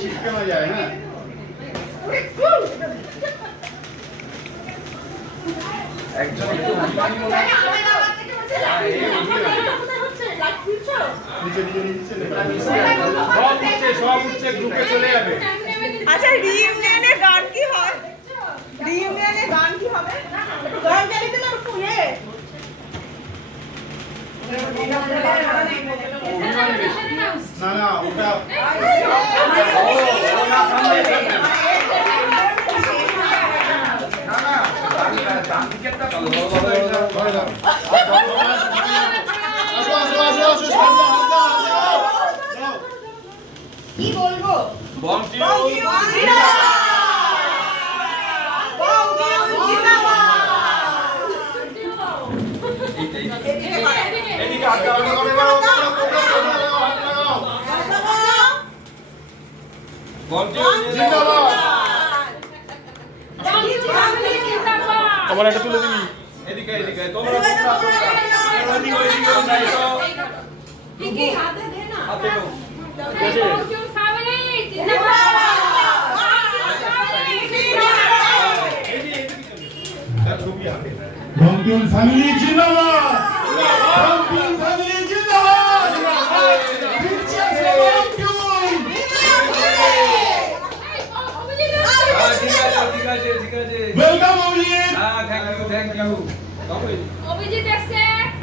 ছিটকানো যায়, হ্যাঁ। একজন একটু হাঁপানি মনে হচ্ছে। সব উঠছে গ্রুপে চলে যাবে। আচ্ছা, রিইউনিয়নের গান কি হয়? রিইউনিয়নের গান কি হবে? গান জানি তো না শুনে। না না ওটা কি বলবো? তোমার একটা তুলে দিবি এদিকে এদিকে তোমরা কি হাতে দে না। হাতে দাও রংপুর ফ্যামিলি জিন্দাবাদ।